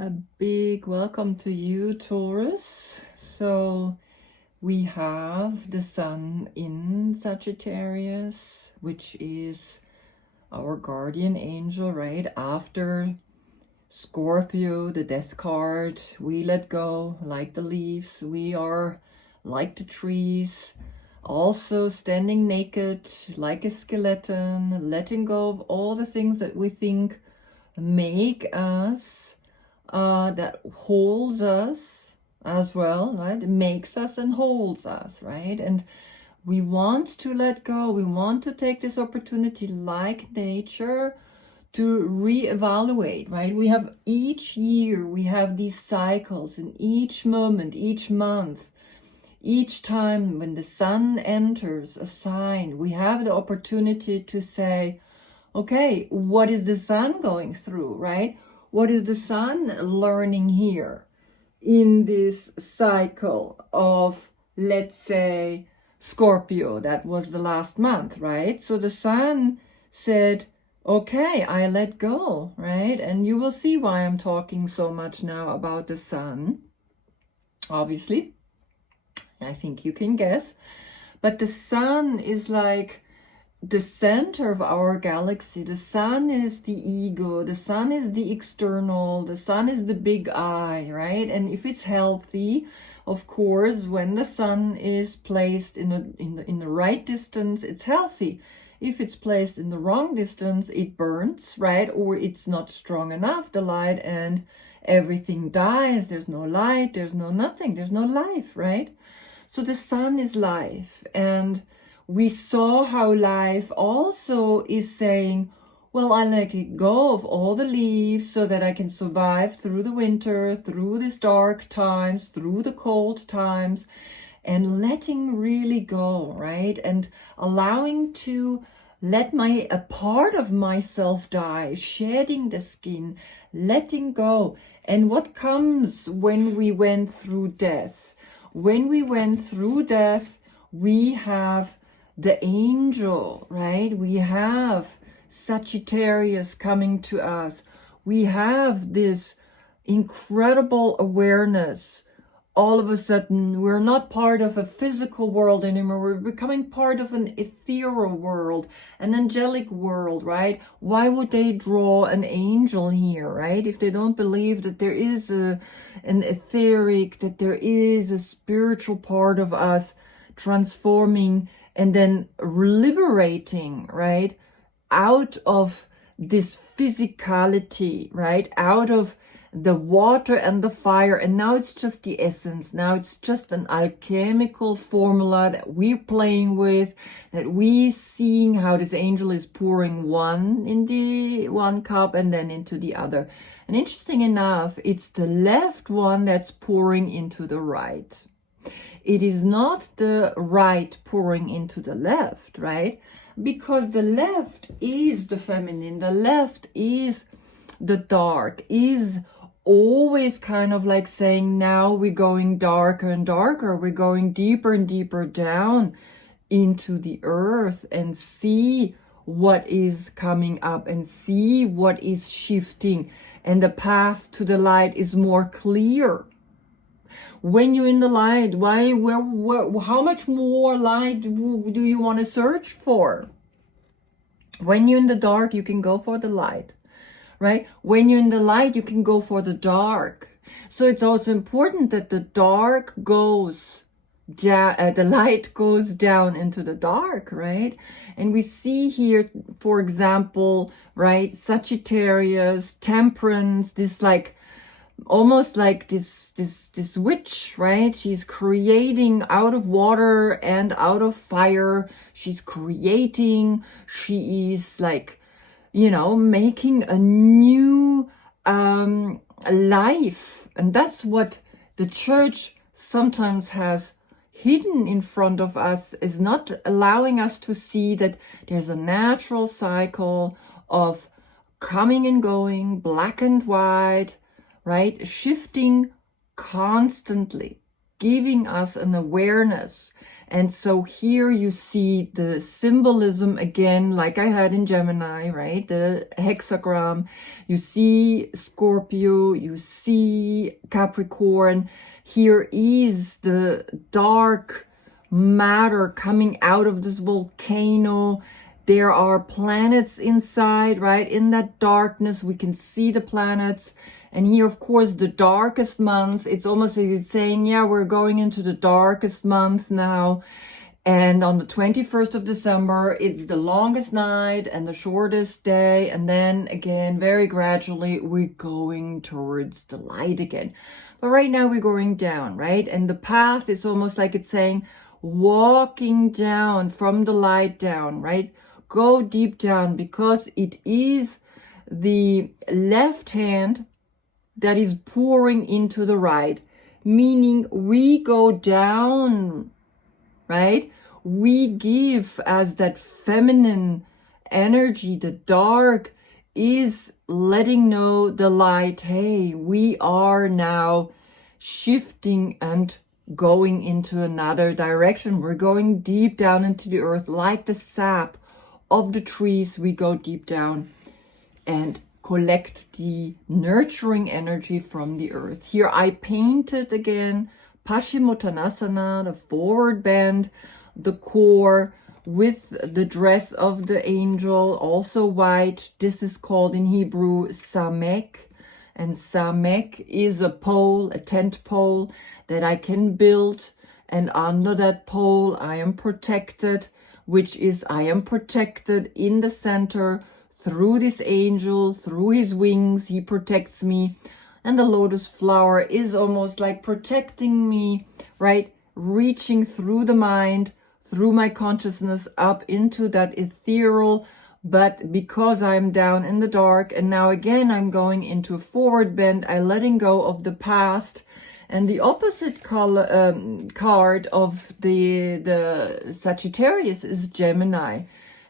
A big welcome to you, Taurus. So we have the sun in Sagittarius, which is our guardian angel, right? After Scorpio, the death card, we let go like the leaves. We are like the trees, also standing naked like a skeleton, letting go of all the things that we think make us that holds us as well, right? It makes us and holds us, right? And we want to let go. We want to take this opportunity, like nature, to reevaluate, right? We have each year, we have these cycles, and each moment, each month, each time when the sun enters a sign, we have the opportunity to say, okay, what is the sun going through, right? What is the sun learning here in this cycle of, let's say, Scorpio? That was the last month, right? So the sun said, okay, I let go, right? And you will see why I'm talking so much now about the sun. Obviously, I think you can guess. But the sun is like the center of our galaxy. The sun is the ego, the sun is the external, the sun is the big eye, right? And if it's healthy, of course, when the sun is placed in the right distance, it's healthy. If it's placed in the wrong distance, it burns, right? Or it's not strong enough, the light, and everything dies. There's no light, there's no nothing, there's no life, right? So the sun is life, and we saw how life also is saying, well, I let it go of all the leaves so that I can survive through the winter, through these dark times, through the cold times, and letting really go, right? And allowing to let a part of myself die, shedding the skin, letting go. And what comes when we went through death? When we went through death, we have the angel, right? We have Sagittarius coming to us. We have this incredible awareness. All of a sudden, we're not part of a physical world anymore. We're becoming part of an ethereal world, an angelic world, right? Why would they draw an angel here, right? If they don't believe that there is an etheric, that there is a spiritual part of us transforming and then liberating, right? Out of this physicality, right? Out of the water and the fire, and now it's just the essence. Now it's just an alchemical formula that we're playing with, that we seeing how this angel is pouring one cup and then into the other. And interesting enough, it's the left one that's pouring into the right. It is not the right pouring into the left, right? Because the left is the feminine, the left is the dark, is always kind of like saying, now we're going darker and darker, we're going deeper and deeper down into the earth, and see what is coming up and see what is shifting, and the path to the light is more clear. When you're in the light, how much more light do you want to search for? When you're in the dark, you can go for the light, right? When you're in the light, you can go for the dark. So it's also important that the dark goes down, the light goes down into the dark, right? And we see here, for example, right, Sagittarius, Temperance, this like almost like this witch, right? She's creating out of water and out of fire. She's creating, she is like, making a new life. And that's what the church sometimes has hidden in front of us, is not allowing us to see that there's a natural cycle of coming and going, black and white, right? Shifting constantly, giving us an awareness. And so here you see the symbolism again, like I had in Gemini, right? The hexagram. You see Scorpio, you see Capricorn. Here is the dark matter coming out of this volcano. There are planets inside, right? In that darkness, we can see the planets. And here, of course, the darkest month, it's almost like it's saying, yeah, we're going into the darkest month now. And on the 21st of December, it's the longest night and the shortest day. And then again, very gradually, we're going towards the light again. But right now we're going down, right? And the path is almost like it's saying, walking down from the light down, right? Go deep down, because it is the left hand that is pouring into the right, meaning we go down, right? We give as that feminine energy. The dark is letting know the light, hey, we are now shifting and going into another direction. We're going deep down into the earth, like the sap of the trees. We go deep down and collect the nurturing energy from the earth. Here I painted again Paschimottanasana, the forward bend, the core with the dress of the angel, also white. This is called in Hebrew Samek. And Samek is a pole, a tent pole that I can build. And under that pole I am protected, which is I am protected in the center through this angel, through his wings, he protects me. And the lotus flower is almost like protecting me, right? Reaching through the mind, through my consciousness up into that ethereal. But because I'm down in the dark, and now again I'm going into a forward bend, I'm letting go of the past. And the opposite color, card of the Sagittarius is Gemini.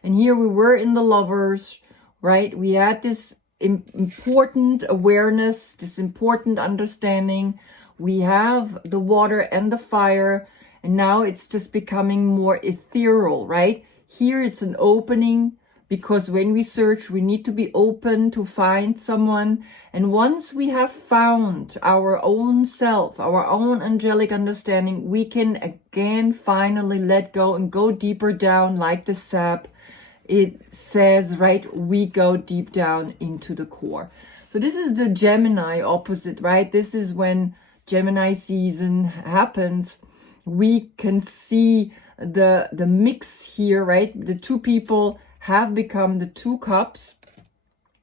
And here we were in the Lovers, right? We had this important awareness, this important understanding. We have the water and the fire, and now it's just becoming more ethereal, right? Here it's an opening, because when we search, we need to be open to find someone. And once we have found our own self, our own angelic understanding, we can again finally let go and go deeper down, like the sap. It says, right, we go deep down into the core. So this is the Gemini opposite, right? This is when Gemini season happens. We can see the mix here, right? The two people have become the two cups.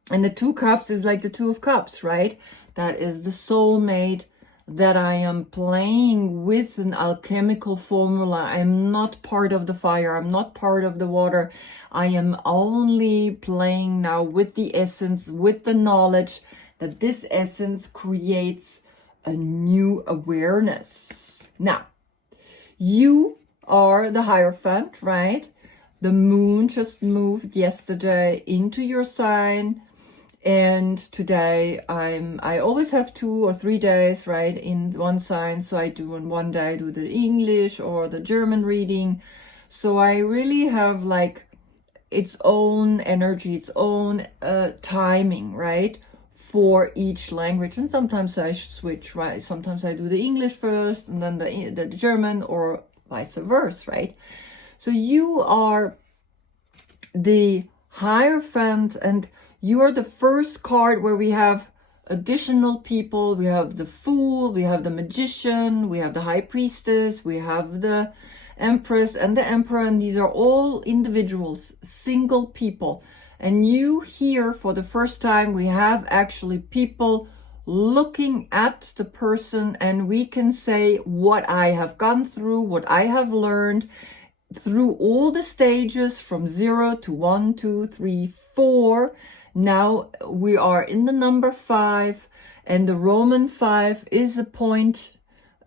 And the two cups is like the two of cups, right? That is the soulmate that I am playing with an alchemical formula. I am not part of the fire. I'm not part of the water. I am only playing now with the essence, with the knowledge that this essence creates a new awareness. Now, you are the Hierophant, right? The moon just moved yesterday into your sign. And today I always have 2 or 3 days, right, in one sign. So I do on one day, I do the English or the German reading. So I really have like its own energy, its own timing, right, for each language. And sometimes I switch, right? Sometimes I do the English first and then the German, or vice versa, right? So you are the Hierophant, and you are the first card where we have additional people. We have the Fool, we have the Magician, we have the High Priestess, we have the Empress and the Emperor, and these are all individuals, single people. And you here, for the first time, we have actually people looking at the person, and we can say what I have gone through, what I have learned through all the stages from 0 to 1, 2, 3, 4. Now we are in the number 5, and the Roman 5 is a point,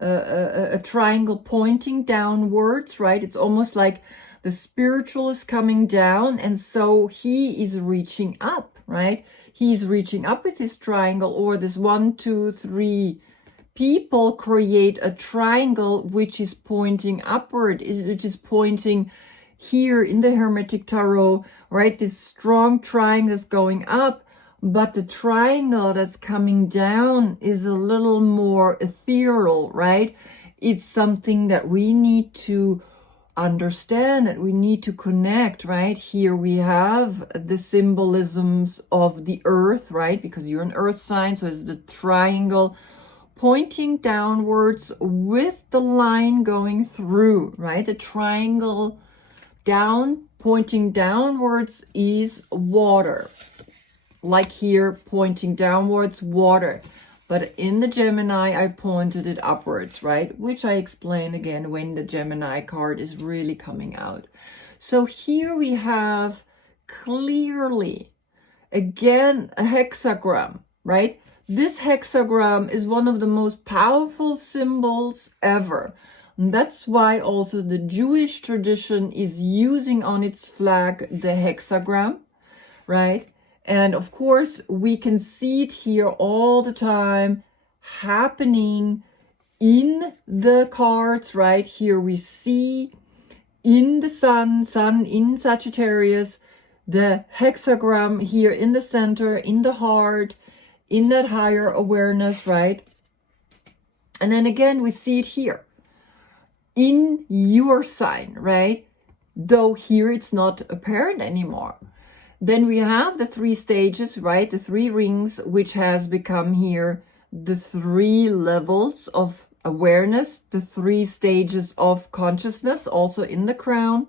a triangle pointing downwards, right? It's almost like the spiritual is coming down, and so he is reaching up, right? He's reaching up with his triangle, or this 1, 2, 3 people create a triangle which is pointing upward, which is pointing here in the Hermetic Tarot, right? This strong triangle is going up, but the triangle that's coming down is a little more ethereal, right? It's something that we need to understand, that we need to connect, right? Here we have the symbolisms of the earth, right? Because you're an earth sign, so it's the triangle pointing downwards with the line going through, right? The triangle down, pointing downwards is water. Like here, pointing downwards, water. But in the Gemini, I pointed it upwards, right? Which I explain again when the Gemini card is really coming out. So here we have clearly, again, a hexagram, right? This hexagram is one of the most powerful symbols ever. And that's why also the Jewish tradition is using on its flag the hexagram, right? And of course, we can see it here all the time happening in the cards, right? Here we see in the sun in Sagittarius, the hexagram here in the center, in the heart, in that higher awareness, right? And then again, we see it here in your sign, right? Though here it's not apparent anymore. Then we have the 3 stages, right? The 3 rings, which has become here the 3 levels of awareness, the 3 stages of consciousness, also in the crown.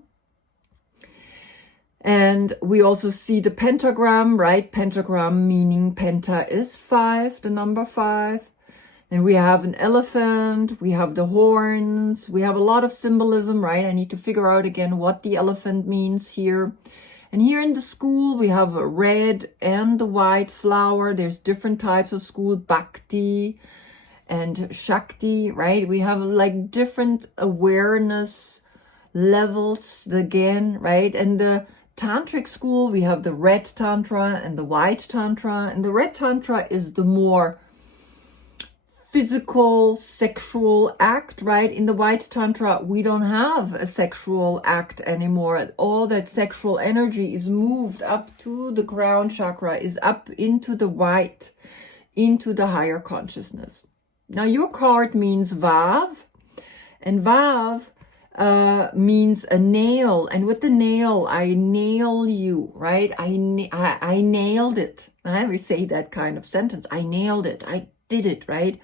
And we also see the pentagram, right? Pentagram meaning penta is 5, the number 5. And we have an elephant, we have the horns, we have a lot of symbolism, right? I need to figure out again what the elephant means here. And here in the school, we have a red and the white flower. There's different types of school, Bhakti and Shakti, right? We have like different awareness levels again, right? And the Tantric school, we have the red Tantra and the white Tantra. And the red Tantra is the more physical, sexual act, right? In the white Tantra, we don't have a sexual act anymore. All that sexual energy is moved up to the crown chakra, is up into the white, into the higher consciousness. Now, your card means Vav, and Vav means a nail. And with the nail, I nail you, right? I nailed it. We say that kind of sentence. I nailed it. I did it, right?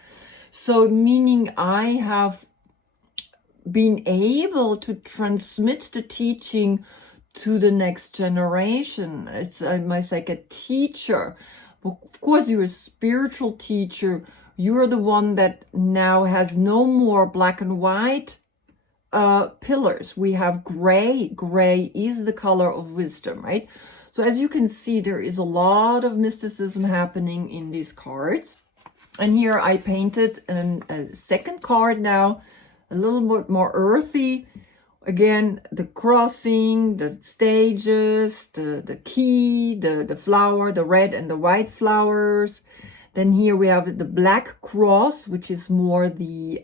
So meaning I have been able to transmit the teaching to the next generation. It's almost like a teacher. Of course, you're a spiritual teacher. You're the one that now has no more black and white pillars. We have gray. Gray is the color of wisdom, right? So as you can see, there is a lot of mysticism happening in these cards. And here I painted a second card now, a little bit more earthy. Again, the crossing, the stages, the key, the flower, the red and the white flowers. Then here we have the black cross, which is more the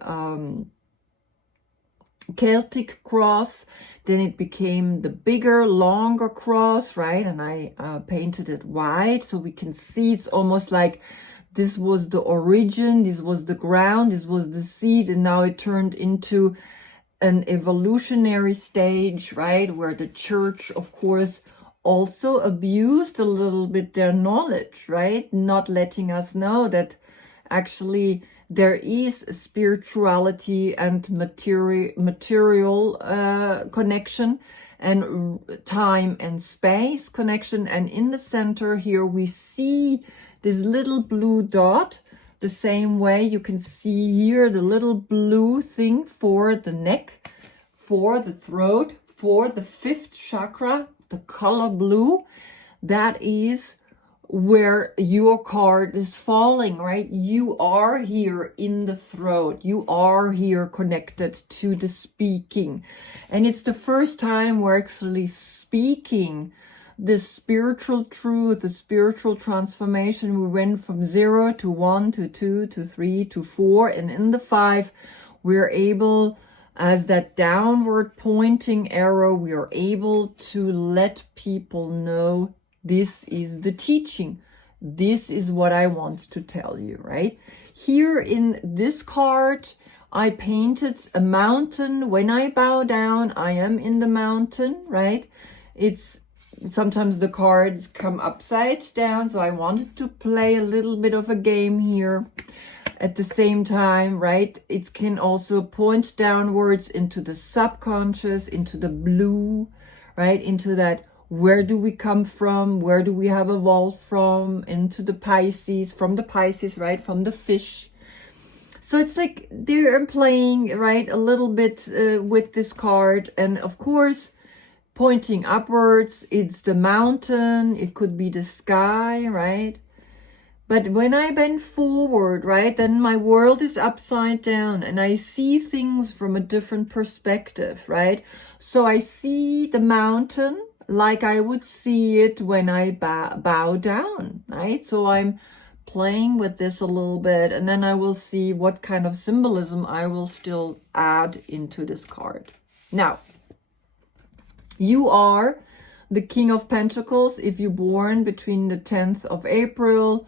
Celtic cross. Then it became the bigger, longer cross, right? And I painted it white so we can see it's almost like this was the origin, this was the ground, this was the seed, and now it turned into an evolutionary stage, right? Where the church, of course, also abused a little bit their knowledge, right? Not letting us know that actually there is spirituality and material connection and time and space connection. And in the center here, we see this little blue dot, the same way you can see here the little blue thing for the neck, for the throat, for the 5th chakra, the color blue. That is where your card is falling, right? You are here in the throat. You are here connected to the speaking. And it's the first time we're actually speaking this spiritual truth, the spiritual transformation. We went from 0 to 1 to 2 to 3 to 4, and in the 5 we're able, as that downward pointing arrow, we are able to let people know this is the teaching. This is what I want to tell you, right? Here in this card, I painted a mountain. When I bow down, I am in the mountain, right? It's sometimes the cards come upside down, so I wanted to play a little bit of a game here. At the same time, right, it can also point downwards into the subconscious, into the blue, right, into that, where do we come from, where do we have evolved from, into the Pisces, from the Pisces, right, from the fish. So it's like they're playing, right, a little bit with this card. And of course, pointing upwards, it's the mountain, it could be the sky, right? But when I bend forward, right, then my world is upside down and I see things from a different perspective, right? So I see the mountain like I would see it when I bow down, right? So I'm playing with this a little bit, and then I will see what kind of symbolism I will still add into this card. Now, you are the King of Pentacles if you're born between the 10th of April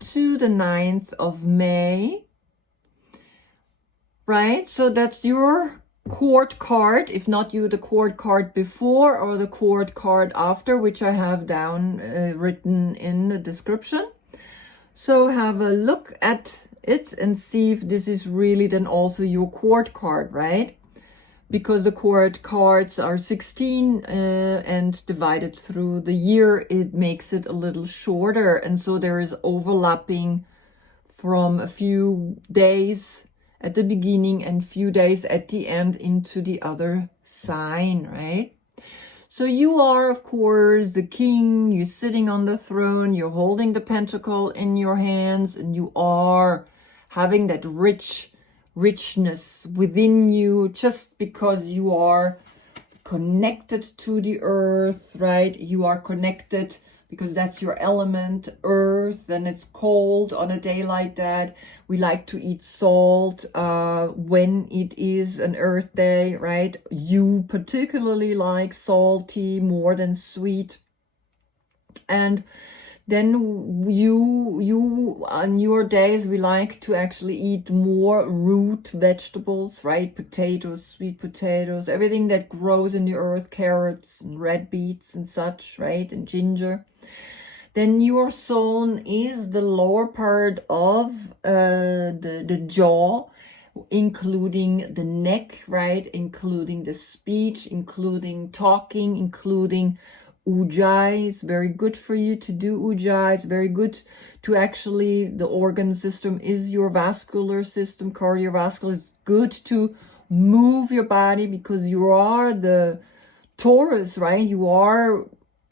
to the 9th of May, right? So that's your court card, if not you, the court card before or the court card after, which I have down written in the description. So have a look at it and see if this is really then also your court card, right? Because the court cards are 16 and divided through the year, it makes it a little shorter. And so there is overlapping from a few days at the beginning and few days at the end into the other sign, right? So you are, of course, the king, you're sitting on the throne, you're holding the pentacle in your hands, and you are having that richness within you, just because you are connected to the earth, right? You are connected because that's your element, earth, and it's cold on a day like that. We like to eat salt when it is an earth day, right? You particularly like salty more than sweet. And then you on your days, we like to actually eat more root vegetables, right? Potatoes, sweet potatoes, everything that grows in the earth, carrots and red beets and such, right? And ginger. Then your zone is the lower part of the jaw, including the neck, right? Including the speech, including talking, including ujjayi. It's very good for you to do ujjayi. It's very good to actually, the organ system is your vascular system, cardiovascular. It's good to move your body because you are the Taurus, right? You are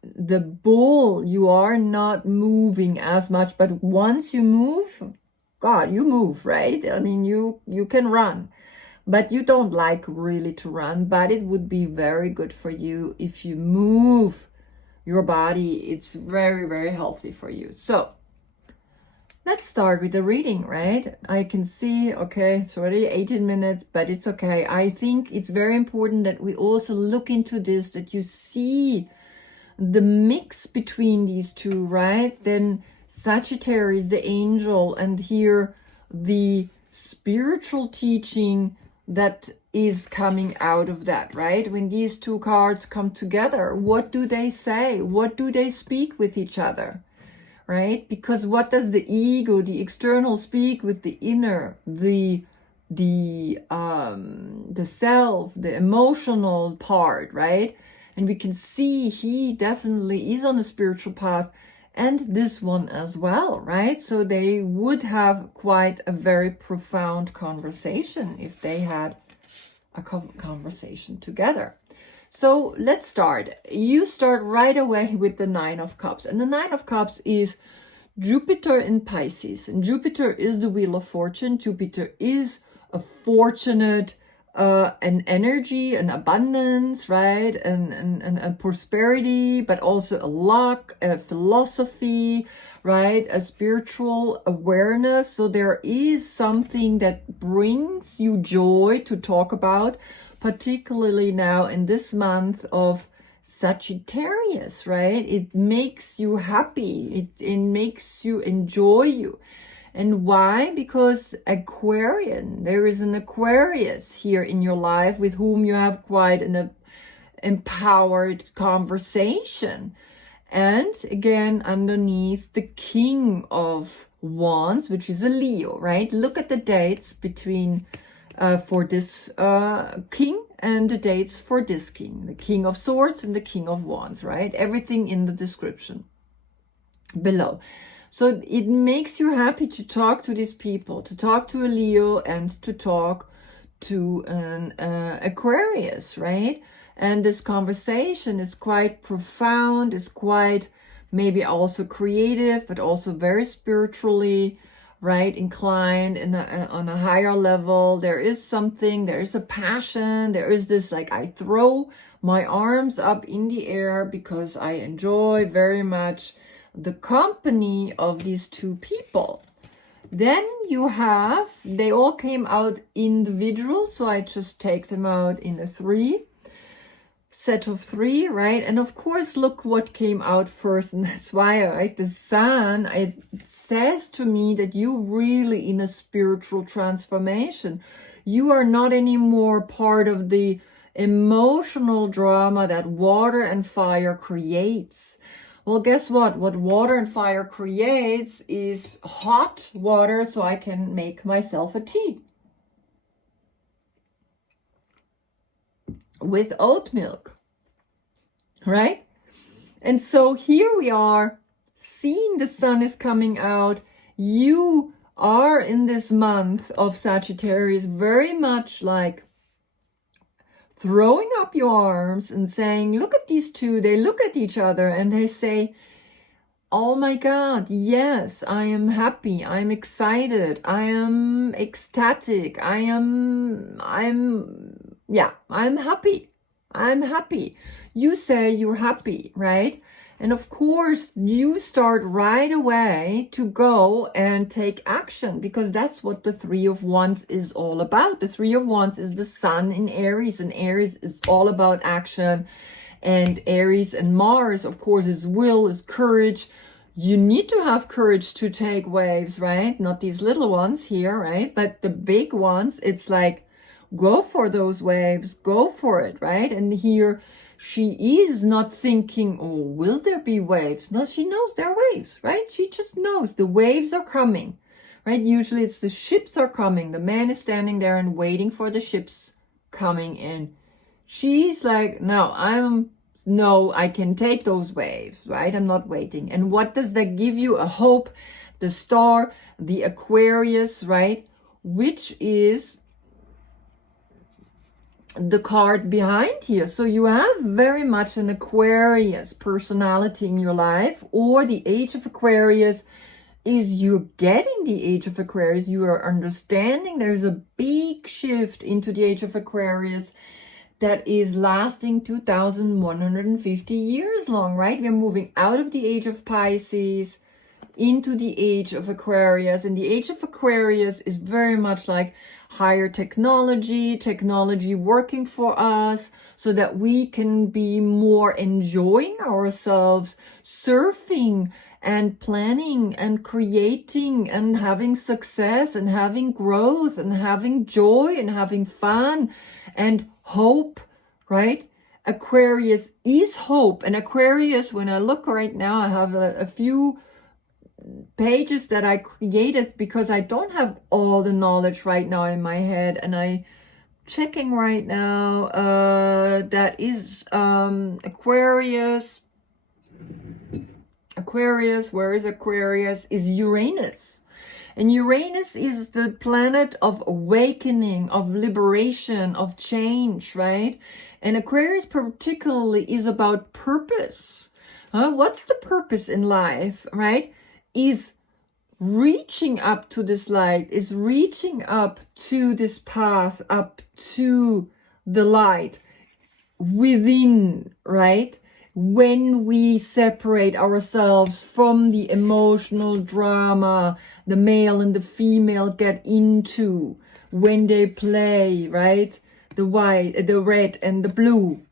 the bull. You are not moving as much, but once you move, God, you move, right? I mean, you can run, but you don't like really to run, but it would be very good for you if you move your body. It's very, very healthy for you. So let's start with the reading, right? I can see, okay, it's already 18 minutes, but it's okay. I think it's very important that we also look into this, that you see the mix between these two, right? Then Sagittarius, the angel, and here the spiritual teaching that is coming out of that, right? When these two cards come together, what do they say? What do they speak with each other, right? Because what does the ego, the external, speak with the inner, the self, the emotional part, right? And we can see he definitely is on a spiritual path, and this one as well, right? So they would have quite a very profound conversation if they had a conversation together. So let's start. You start right away with the Nine of Cups. And the Nine of Cups is Jupiter in Pisces. And Jupiter is the Wheel of Fortune. Jupiter is a fortunate an energy, an abundance, right? And prosperity, but also a luck, a philosophy, right? A spiritual awareness. So there is something that brings you joy to talk about, particularly now in this month of Sagittarius, right? It makes you happy. It makes you enjoy you. And why? Because Aquarian, there is an Aquarius here in your life with whom you have quite an empowered conversation. And again, underneath the King of Wands, which is a Leo, right? Look at the dates between for this king and the dates for this king, the King of Swords and the King of Wands, right? Everything in the description below. So it makes you happy to talk to these people, to talk to a Leo and to talk to an Aquarius, right? And this conversation is quite profound, is quite maybe also creative, but also very spiritually, right, inclined in on a higher level. There is something, there is a passion, there is this like, I throw my arms up in the air because I enjoy very much the company of these two people. Then you have, they all came out individual, so I just take them out in a set of three, right? And of course, look what came out first, and that's why, right, the Sun, it says to me that you really in a spiritual transformation. You are not anymore part of the emotional drama that water and fire creates. Well, guess what? What water and fire creates is hot water so I can make myself a tea with oat milk, right? And so here we are, seeing the Sun is coming out. You are in this month of Sagittarius very much like throwing up your arms and saying, look at these two. They look at each other and they say, oh my God, yes, I am happy. I'm excited. I am ecstatic. I'm happy. I'm happy. You say you're happy, right? And of course, you start right away to go and take action, because that's what the Three of Wands is all about. The Three of Wands is the Sun in Aries, and Aries is all about action. And Aries and Mars, of course, is will, is courage. You need to have courage to take waves, right? Not these little ones here, right? But the big ones, it's like, go for those waves, go for it, right? And here she is not thinking, oh, will there be waves? No, she knows there are waves, right? She just knows the waves are coming, right? Usually it's the ships are coming. The man is standing there and waiting for the ships coming in. She's like, no, I can take those waves, right? I'm not waiting. And what does that give you? A hope, the star, the Aquarius, right? Which is the card behind here. So you have very much an Aquarius personality in your life, or the Age of Aquarius is you're getting the Age of Aquarius. You are understanding there's a big shift into the Age of Aquarius that is lasting 2,150 years long, right? We're moving out of the Age of Pisces into the Age of Aquarius. And the Age of Aquarius is very much like higher technology working for us so that we can be more enjoying ourselves, surfing and planning and creating and having success and having growth and having joy and having fun and hope, right? Aquarius is hope. And Aquarius, when I look right now, I have a few pages that I created because I don't have all the knowledge right now in my head, and I checking right now that is Aquarius, where is Aquarius? Is Uranus. And Uranus is the planet of awakening, of liberation, of change, right? And Aquarius particularly is about purpose. What's the purpose in life, right? Is reaching up to this light, is reaching up to this path, up to the light within, right? When we separate ourselves from the emotional drama the male and the female get into when they play, right? The white, the red and the blue.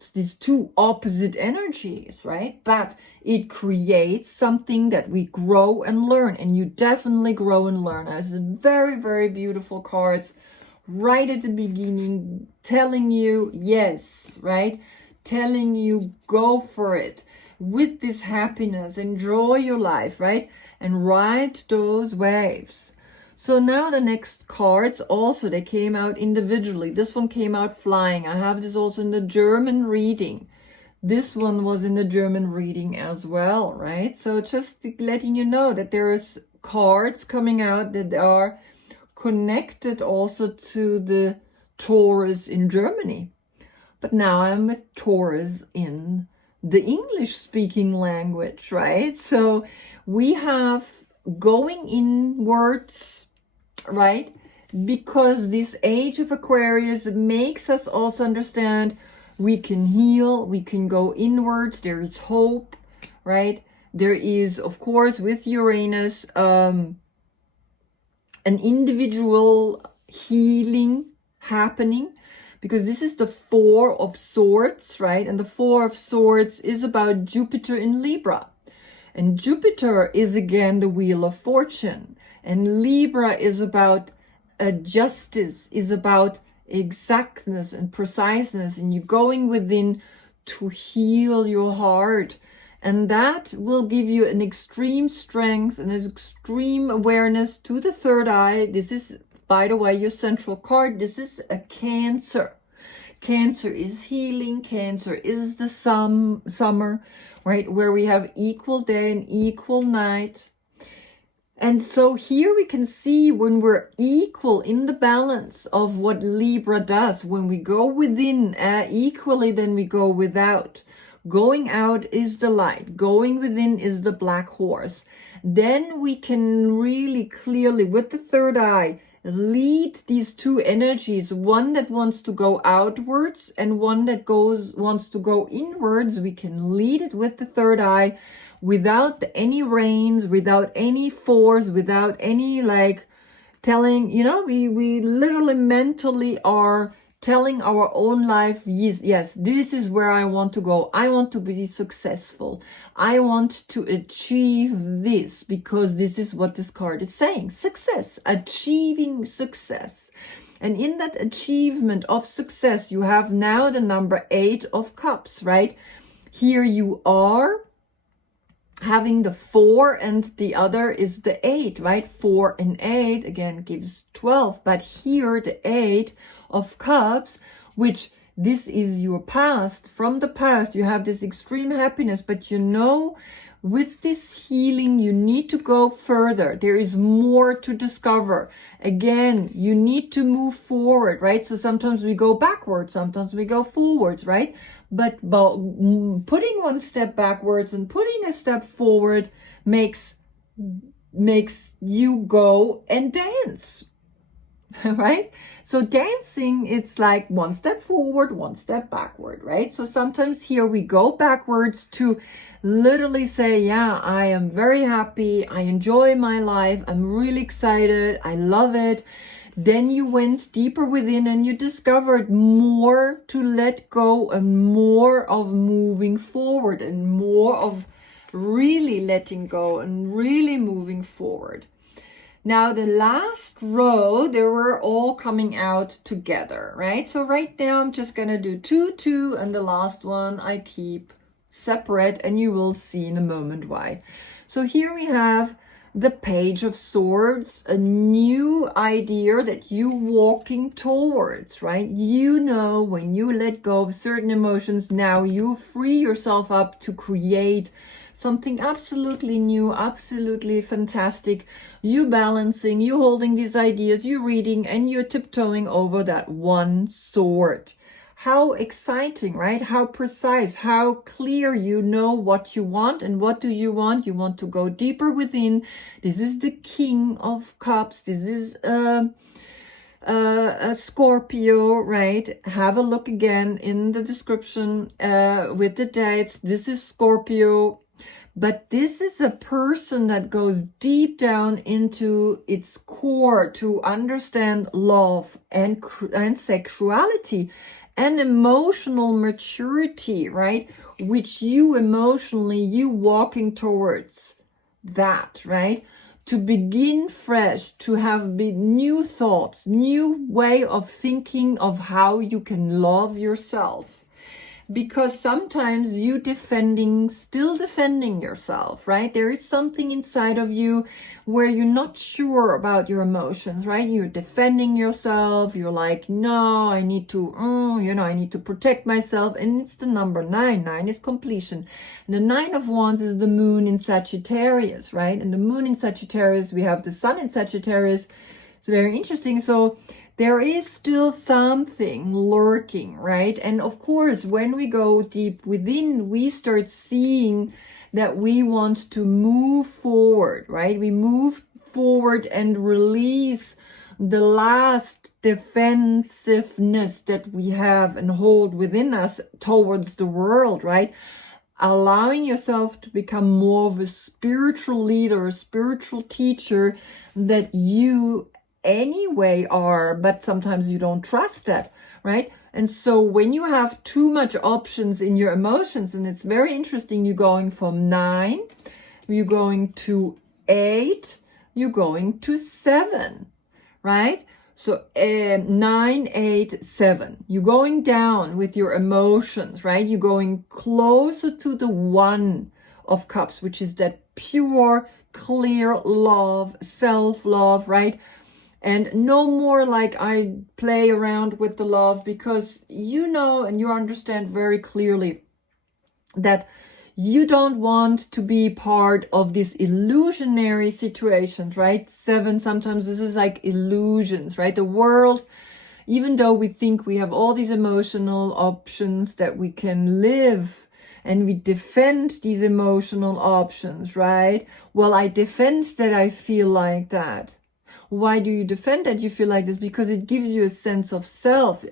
It's these two opposite energies, right? But it creates something that we grow and learn, and you definitely grow and learn. It's very, very beautiful cards right at the beginning, telling you yes, right? Telling you go for it with this happiness, enjoy your life, right? And ride those waves. So now the next cards also, they came out individually. This one came out flying. I have this also in the German reading. This one was in the German reading as well, right? So just letting you know that there's cards coming out that are connected also to the Taurus in Germany. But now I'm with Taurus in the English-speaking language, right? So we have going inwards, right? Because this age of Aquarius makes us also understand we can heal, we can go inwards, there is hope, right? There is, of course, with Uranus, an individual healing happening, because this is the Four of Swords, right? And the Four of Swords is about Jupiter in Libra. And Jupiter is again the Wheel of Fortune. And Libra is about justice, is about exactness and preciseness. And you're going within to heal your heart. And that will give you an extreme strength and an extreme awareness to the third eye. This is, by the way, your central card. This is a Cancer. Cancer is healing. Cancer is the summer, right? Where we have equal day and equal night. And so here we can see when we're equal in the balance of what Libra does. When we go within equally, then we go without. Going out is the light. Going within is the black horse. Then we can really clearly, with the third eye, lead these two energies, one that wants to go outwards and one that wants to go inwards. We can lead it with the third eye without any reins, without any force, without any telling, we literally mentally are telling our own life, yes, this is where I want to go. I want to be successful. I want to achieve this, because this is what this card is saying. Success, achieving success. And in that achievement of success, you have now the number 8 of Cups, right? Here you are having the 4 and the other is the 8, right? 4 and 8 again gives 12, but here the 8 of Cups, which this is your past. From the past you have this extreme happiness, but with this healing you need to go further. There is more to discover. Again, you need to move forward, right? So sometimes we go backwards, sometimes we go forwards, right? But putting one step backwards and putting a step forward makes you go and dance, right? So dancing, it's like one step forward, one step backward, right? So sometimes here we go backwards to literally say, yeah, I am very happy. I enjoy my life. I'm really excited. I love it. Then you went deeper within and you discovered more to let go and more of moving forward and more of really letting go and really moving forward. Now the last row, they were all coming out together, right? So right now I'm just going to do 2, 2, and the last one I keep separate, and you will see in a moment why. So here we have the Page of Swords, a new idea that you're walking towards, right? When you let go of certain emotions, now you free yourself up to create something absolutely new, absolutely fantastic. You balancing, you holding these ideas, you reading, and you're tiptoeing over that one sword. how exciting, right? How precise, how clear you know what you want. And what do you want? You want to go deeper within. This is the King of Cups. This is a Scorpio, right? Have a look again in the description with the dates. This is Scorpio. But this is a person that goes deep down into its core to understand love and sexuality and emotional maturity, right? Which you walking towards that, right? To begin fresh, to have new thoughts, new way of thinking of how you can love yourself. Because sometimes you still defending yourself, right? There is something inside of you where you're not sure about your emotions, right? You're defending yourself. You're like, no, I need to, I need to protect myself. And it's the number 9. 9 is completion. And the 9 of Wands is the moon in Sagittarius, right? And the moon in Sagittarius, we have the sun in Sagittarius. It's very interesting. So there is still something lurking, right? And of course, when we go deep within, we start seeing that we want to move forward, right? We move forward and release the last defensiveness that we have and hold within us towards the world, right? Allowing yourself to become more of a spiritual leader, a spiritual teacher that you anyway are, but sometimes you don't trust that, right? And so when you have too much options in your emotions, and it's very interesting, you're going from 9, you're going to 8, you're going to 7, right? So 9, 8, 7, you're going down with your emotions, right? You're going closer to the 1 of Cups, which is that pure, clear love, self-love, right? And no more like I play around with the love, because you know and you understand very clearly that you don't want to be part of these illusionary situations, right? 7, sometimes this is like illusions, right? The world, even though we think we have all these emotional options that we can live, and we defend these emotional options, right? Well, I defend that I feel like that. Why do you defend that you feel like this? Because it gives you a sense of self.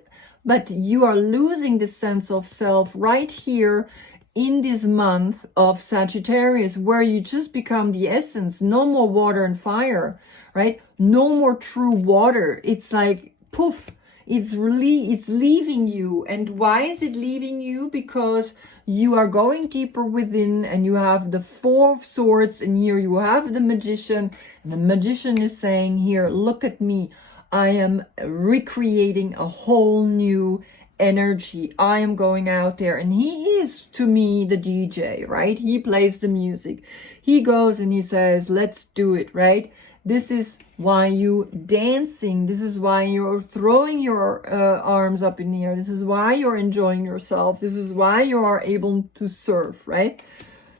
But you are losing the sense of self right here in this month of Sagittarius, where you just become the essence. No more water and fire, right? No more true water. It's like poof. It's leaving you. And why is it leaving you? Because you are going deeper within, and you have the 4 of Swords, and here you have the Magician. And the Magician is saying here, look at me. I am recreating a whole new energy. I am going out there, and he is to me the DJ, right? He plays the music. He goes and he says, let's do it, right? This is why you dancing. This is why you're throwing your arms up in the air. This is why you're enjoying yourself. This is why you are able to surf, right?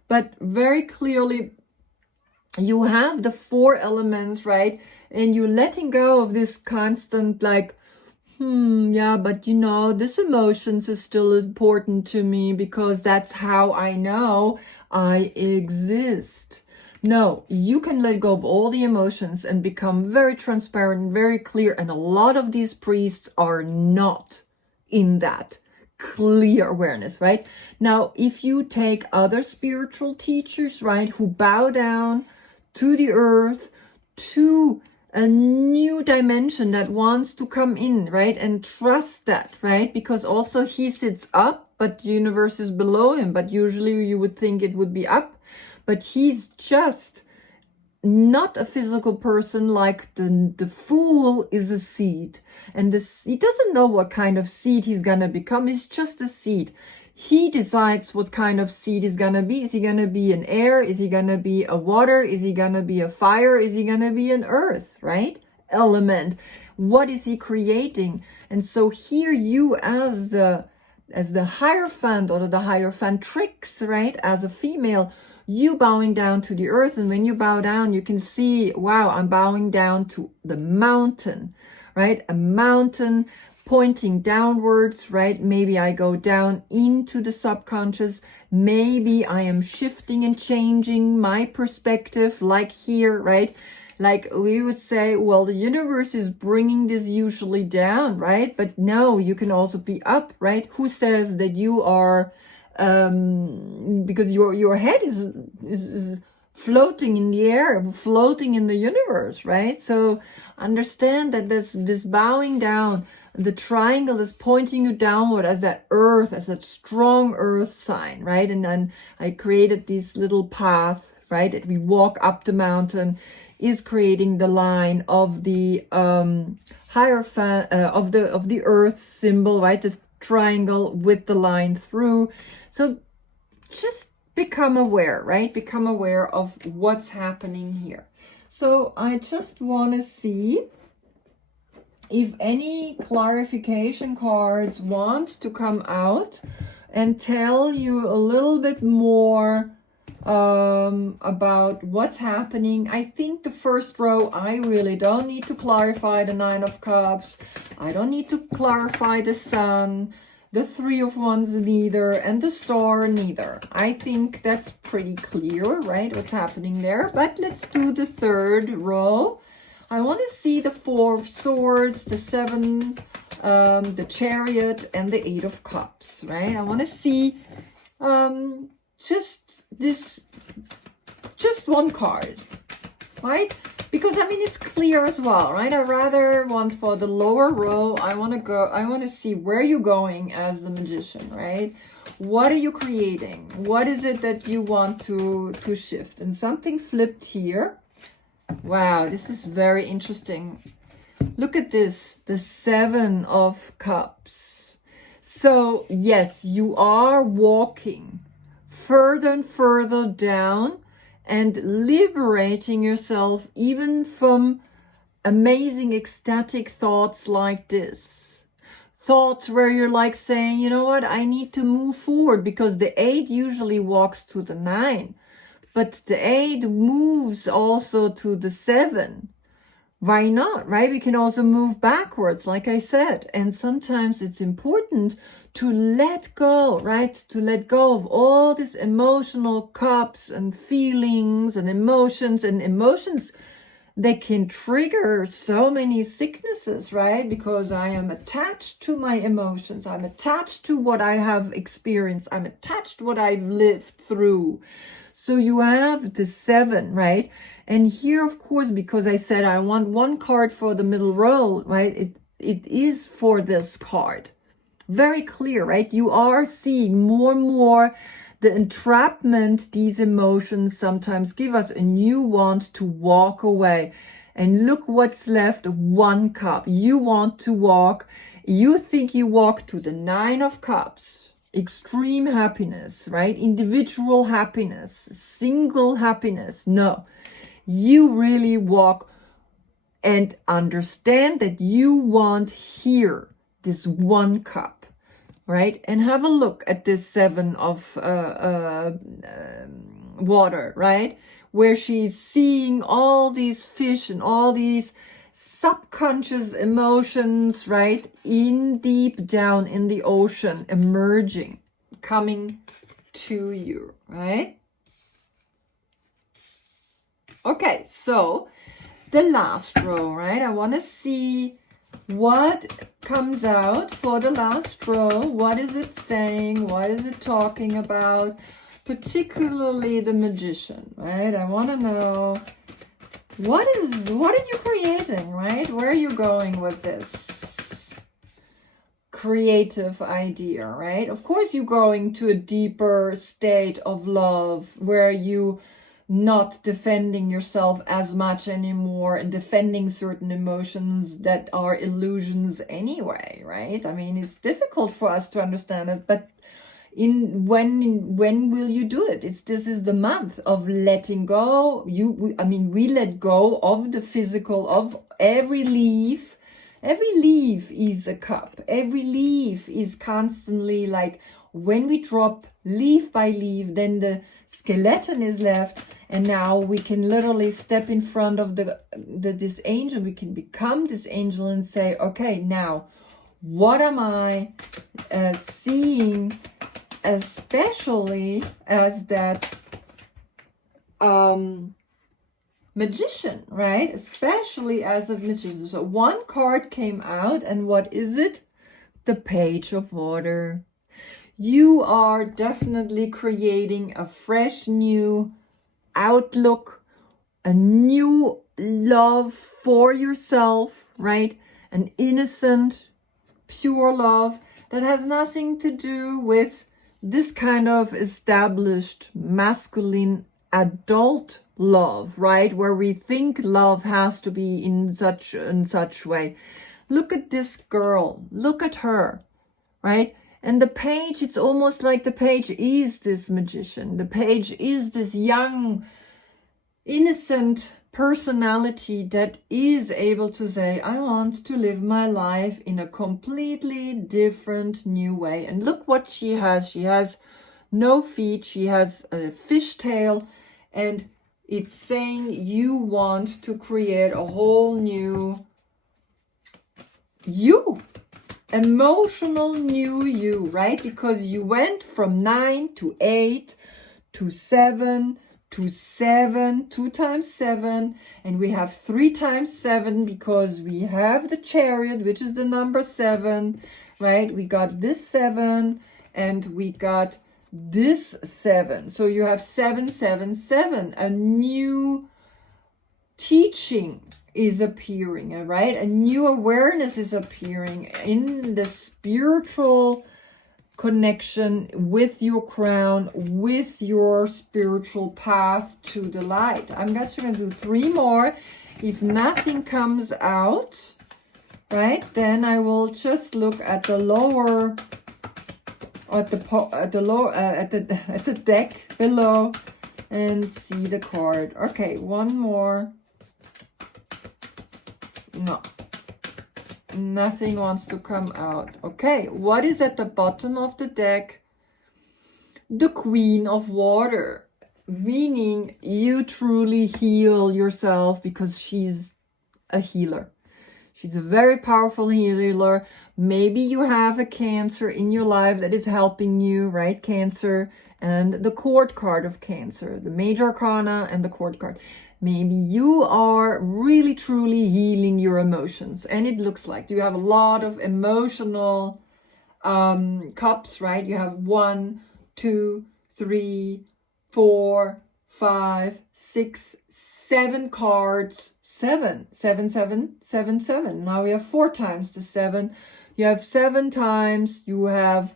But very clearly, you have the 4 elements, right? And you're letting go of this constant like, yeah, but you know, this emotions is still important to me because that's how I know I exist. No, you can let go of all the emotions and become very transparent, very clear. And a lot of these priests are not in that clear awareness, right? Now, if you take other spiritual teachers, right, who bow down to the earth, to a new dimension that wants to come in, right? And trust that, right? Because also he sits up, but the universe is below him. But usually you would think it would be up. But he's just not a physical person. Like the Fool is a seed. And he doesn't know what kind of seed he's going to become. He's just a seed. He decides what kind of seed he's going to be. Is he going to be an air? Is he going to be a water? Is he going to be a fire? Is he going to be an earth, right? Element. What is he creating? And so here you as the Hierophant or the Hierophantrix, right? As a female, you bowing down to the earth. And when you bow down, you can see, wow, I'm bowing down to the mountain, right? A mountain pointing downwards, right? Maybe I go down into the subconscious. Maybe I am shifting and changing my perspective, like here, right? Like we would say, well, the universe is bringing this usually down, right? But no, you can also be up, right? Who says that you are, because your head is floating in the air, floating in the universe, right? So understand that this bowing down, the triangle is pointing you downward as that earth, as that strong earth sign, right? And then I created this little path, right, that we walk up the mountain, is creating the line of the hierophant of the earth symbol, right? The triangle with the line through. So just become aware, right? Become aware of what's happening here. So I just want to see if any clarification cards want to come out and tell you a little bit more about what's happening. I think the first row, I really don't need to clarify the Nine of Cups. I don't need to clarify the Sun, the Three of Wands neither, and the Star neither. I think that's pretty clear, right, what's happening there. But let's do the third row. I want to see the Four of Swords, the Seven, the Chariot, and the Eight of Cups, right? I want to see just one card, right? Because I mean it's clear as well, right? I rather want for the lower row, I want to see where you're going as the Magician, right? What are you creating? What is it that you want to shift? And something flipped here. Wow, this is very interesting. Look at this, the Seven of Cups. So yes, you are walking further and further down and liberating yourself even from amazing ecstatic thoughts like this. Thoughts where you're like saying, you know what, I need to move forward, because the 8 usually walks to the 9. But the 8 moves also to the 7. Why not, right? We can also move backwards, like I said. And sometimes it's important to let go, right? To let go of all these emotional cups and feelings and emotions. And emotions, they can trigger so many sicknesses, right? Because I am attached to my emotions. I'm attached to what I have experienced. I'm attached to what I've lived through. So you have the 7, right? And here, of course, because I said I want one card for the middle row, right? It is for this card. Very clear, right? You are seeing more and more the entrapment these emotions sometimes give us, and you want to walk away. And look what's left, 1 cup. You want to walk. You think you walk to the 9 of Cups. Extreme happiness, right? Individual happiness, single happiness. No, you really walk and understand that you want here this 1 cup, right? And have a look at this 7 of water, right? Where she's seeing all these fish and all these subconscious emotions, right, in deep down in the ocean, emerging, coming to you, right? Okay, so the last row, right? I want to see what comes out for the last row. What is it saying? What is it talking about? Particularly the Magician, right? I want to know what are you creating, right? Where are you going with this creative idea, right? Of course, you're going to a deeper state of love where you not defending yourself as much anymore and defending certain emotions that are illusions anyway, right? I mean, it's difficult for us to understand it, but when will you do it? This is the month of letting go. We let go of the physical, of every leaf. Every leaf is a cup. Every leaf is constantly like, when we drop leaf by leaf, then the skeleton is left, and now we can literally step in front of this angel. We can become this angel and say, okay, now What am I seeing, especially as that magician, right? Especially as a magician. So one card came out, and what is it? The Page of Water. You are definitely creating a fresh new outlook, a new love for yourself, right? An innocent, pure love that has nothing to do with this kind of established masculine adult love, right? Where we think love has to be in such way. Look at this girl, look at her, right? And the page, it's almost like the page is this magician. The page is this young, innocent personality that is able to say, I want to live my life in a completely different new way. And look what she has. She has no feet. She has a fishtail, and it's saying you want to create a whole new you, emotional new you, right? Because you went from 9 to 8 to 7 to 7, 2 times 7, and we have 3 times 7 because we have the Chariot, which is the number 7, right? We got this 7 and we got this 7. So you have 7, 7, 7. A new teaching is appearing, right? A new awareness is appearing in the spiritual connection with your crown, with your spiritual path to the light. I'm actually going to do 3 more. If nothing comes out, right, then I will just look at the lower, at the deck below and see the card. Okay, one more. No, nothing wants to come out. Okay, what is at the bottom of the deck? The Queen of Water, meaning you truly heal yourself because she's a healer. She's a very powerful healer. Maybe you have a Cancer in your life that is helping you, right? Cancer and the Court card of Cancer, the Major Arcana and the Court card. Maybe you are really truly healing your emotions, and it looks like you have a lot of emotional cups, right? You have 1, 2, 3, 4, 5, 6, 7 cards. 7, 7, 7, 7, 7. Now we have 4 times the 7. You have 7 times. You have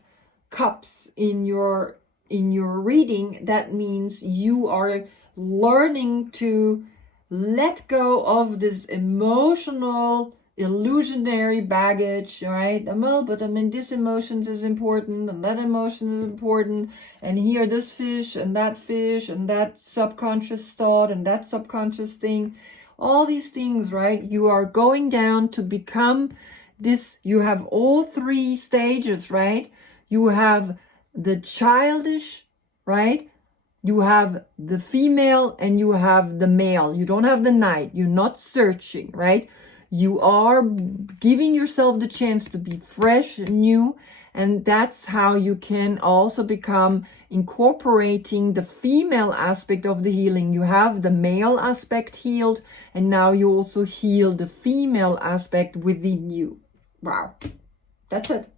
cups in your reading. That means you are learning to let go of this emotional, illusionary baggage, right? But this emotion is important, and that emotion is important, and here this fish, and that subconscious thought, and that subconscious thing, all these things, right? You are going down to become this. You have all 3 stages, right? You have the childish, right? You have the female and you have the male. You don't have the knight. You're not searching, right? You are giving yourself the chance to be fresh, new, and that's how you can also become incorporating the female aspect of the healing. You have the male aspect healed, and now you also heal the female aspect within you. Wow, that's it.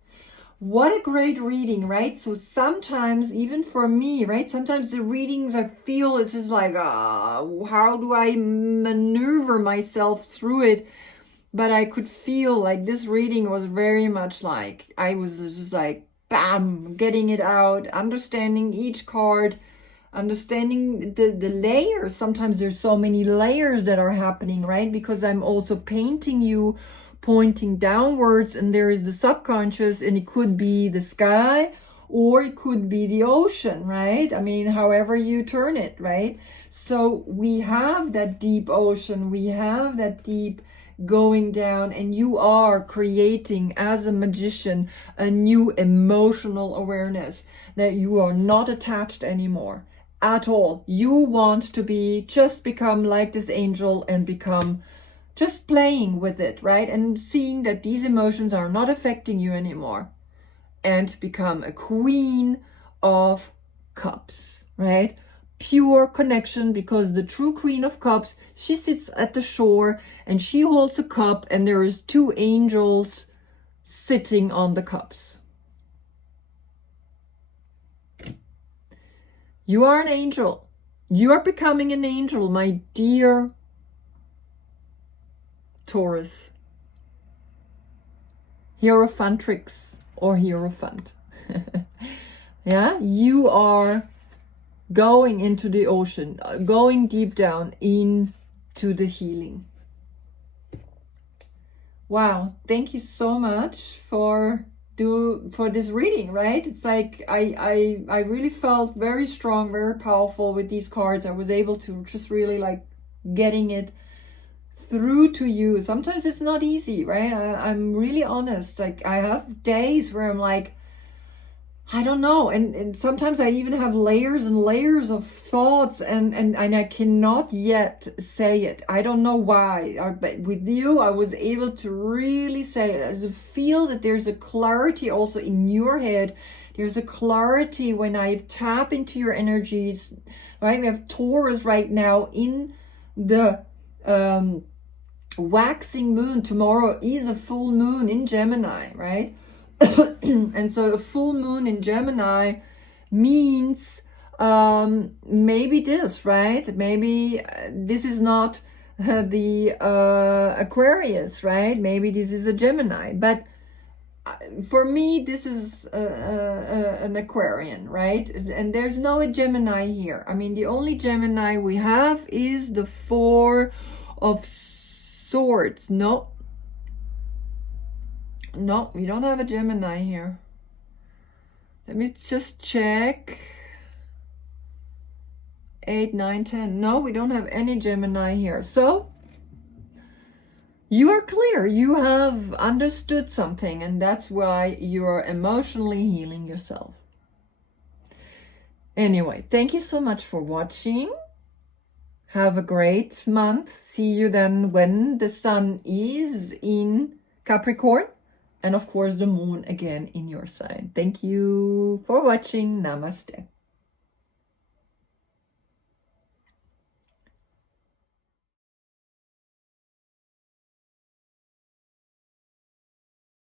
What a great reading, right? So sometimes, even for me, right? Sometimes the readings I feel it's just like, how do I maneuver myself through it? But I could feel like this reading was very much like, I was just like, bam, getting it out, understanding each card, understanding the layers. Sometimes there's so many layers that are happening, right? Because I'm also painting you pointing downwards, and there is the subconscious, and it could be the sky or it could be the ocean, right? I mean, however you turn it, right? So we have that deep ocean, we have that deep going down, and you are creating as a magician a new emotional awareness that you are not attached anymore at all. You want to be, just become like this angel and become just playing with it, right? And seeing that these emotions are not affecting you anymore, and become a Queen of Cups, right? Pure connection, because the true Queen of Cups, she sits at the shore and she holds a cup, and there is two angels sitting on the cups. You are an angel. You are becoming an angel, my dear Taurus. Hierophanttrix or Hierophant. Yeah, you are going into the ocean, going deep down into the healing. Wow, thank you so much for this reading, right? It's like I really felt very strong, very powerful with these cards. I was able to just really like getting it through to you. Sometimes it's not easy, right? I'm really honest. Like I have days where I'm like, I don't know, and sometimes I even have layers and layers of thoughts, and I cannot yet say it. I don't know why, but with you I was able to really say it. I feel that there's a clarity also in your head. There's a clarity when I tap into your energies, right? We have Taurus right now in the waxing moon. Tomorrow is a full moon in Gemini, right? And so a full moon in Gemini means maybe this, right? Maybe this is not the Aquarius, right? Maybe this is a Gemini. But for me, this is an Aquarian, right? And there's no Gemini here. I mean, the only Gemini we have is the Four of Swords. No, we don't have a Gemini here. Let me just check. 8, 9, 10. No, we don't have any Gemini here. So, you are clear. You have understood something, and that's why you're emotionally healing yourself. Anyway, thank you so much for watching. Have a great month. See you then when the sun is in Capricorn. And of course, the moon again in your sign. Thank you for watching. Namaste.